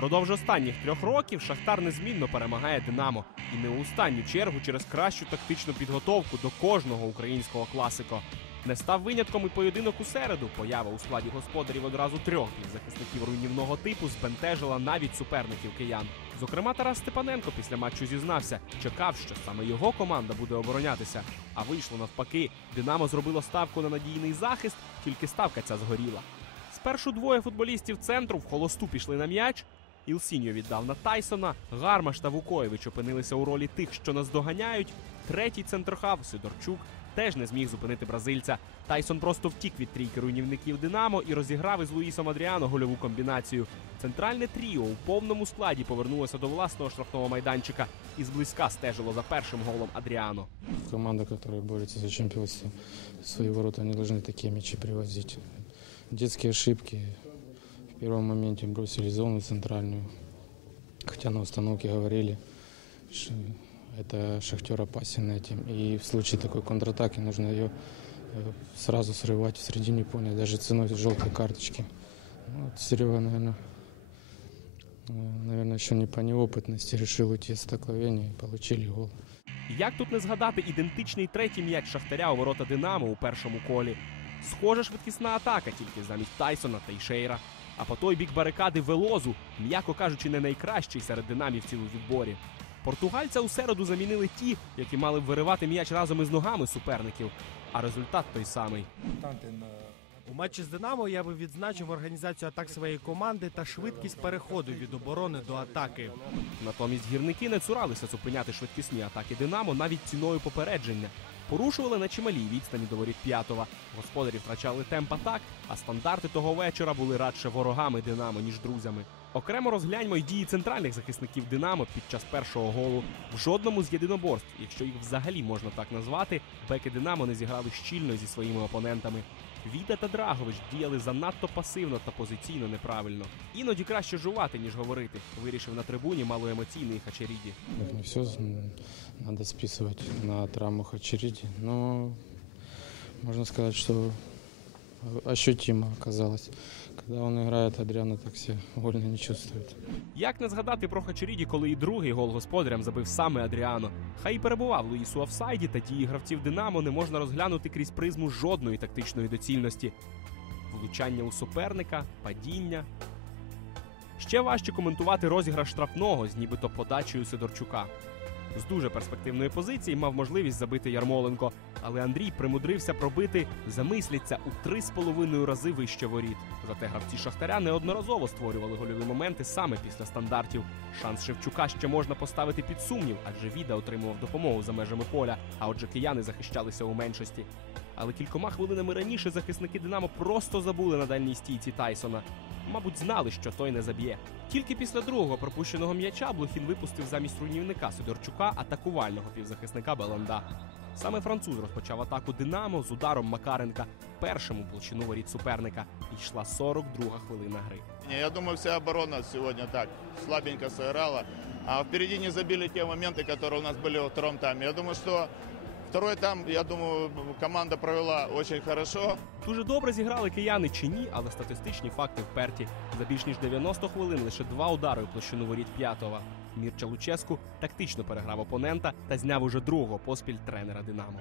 Продовж останніх трьох років Шахтар незмінно перемагає Динамо. І не у останню чергу через кращу тактичну підготовку до кожного українського класико. Не став винятком і поєдинок у середу. Поява у складі господарів одразу трьох захисників руйнівного типу збентежила навіть суперників киян. Зокрема, Тарас Степаненко після матчу зізнався, чекав, що саме його команда буде оборонятися. А вийшло навпаки. Динамо зробило ставку на надійний захист, тільки ставка ця згоріла. Спершу двоє футболістів центру в холосту пішли на м'яч. Ілсіньо віддав на Тайсона. Гармаш та Вукоєвич опинилися у ролі тих, що наздоганяють. Третій центрохав Сидорчук теж не зміг зупинити бразильця. Тайсон просто втік від трійки руйнівників Динамо і розіграв із Луїсом Адріано гольову комбінацію. Центральне тріо у повному складі повернулося до власного штрафного майданчика і зблизька стежило за першим голом Адріано. Команда, которая борется за чемпионство, в свои ворота не должны такие мячи привозить. Детские ошибки. В первом моменте бросили зону центральную. Хотя на установке говорили, что это шахтер опасен этим. И в случае такой контратаки нужно ее э, сразу срывать в середине поля, даже ценой желтой карточки. Ну, вот Серега, наверное, наверное, еще не по неопытности решил уйти с столкновения и получили гол. Як тут не згадати ідентичний третій м'яч Шахтаря у ворота Динамо у першому колі? Схожа швидкісна атака, тільки замість Тайсона та Ішейра. А по той бік барикади Велозу, м'яко кажучи, не найкращий серед динамівців у відборі. Португальця у середу замінили ті, які мали б виривати м'яч разом із ногами суперників. А результат той самий. У матчі з Динамо я би відзначив організацію атак своєї команди та швидкість переходу від оборони до атаки. Натомість гірники не цуралися зупиняти швидкісні атаки Динамо навіть ціною попередження. Порушували на чималій відстані до воріт п'ятого. Господарі втрачали темп атак, а стандарти того вечора були радше ворогами Динамо, ніж друзями. Окремо розгляньмо й дії центральних захисників Динамо під час першого голу. В жодному з єдиноборств, якщо їх взагалі можна так назвати, беки Динамо не зіграли щільно зі своїми опонентами. Віда та Драгович діяли занадто пасивно та позиційно неправильно. Іноді краще жувати, ніж говорити, вирішив на трибуні малоемоційний Хачеріді. Как не все треба списувати на травму хачаріді, але можна сказати, что ощутимо оказалось. Когда он играет, Адриано так себя вольно не чувствует. Як не згадати про Хачеріді, коли і другий гол господарям забив саме Адріано. Хай і перебував Луїс у офсайді, та дії гравців Динамо не можна розглянути крізь призму жодної тактичної доцільності. Влучання у суперника, падіння. Ще важче коментувати розіграш штрафного з нібито подачею Сидорчука. З дуже перспективної позиції мав можливість забити Ярмоленко, але Андрій примудрився пробити замисляться у три з половиною рази вище воріт. Зате гравці Шахтаря неодноразово створювали гольові моменти саме після стандартів. Шанс Шевчука ще можна поставити під сумнів, адже Віда отримував допомогу за межами поля, а отже кияни захищалися у меншості. Але кількома хвилинами раніше захисники Динамо просто забули на дальній стійці Тайсона Мабуть, знали, що той не заб'є. Тільки після другого пропущеного м'яча Блохін випустив замість руйнівника Сидорчука атакувального півзахисника Беланда. Саме француз розпочав атаку Динамо з ударом Макаренка першим у площину воріт суперника. І йшла 42 хвилина гри. Не, Я думаю, вся оборона сегодня так слабенько сыграла. А впереди не забили те моменты, которые у нас были во втором тайме. Я думаю, что второй там, я думаю, команда провела очень хорошо. Дуже добре зіграли кияни чи ні, але статистичні факти вперті. За більш ніж 90 хвилин лише два удари у площину воріт п'ятого. Мірча Луческу тактично переграв опонента та зняв уже другого поспіль тренера Динамо.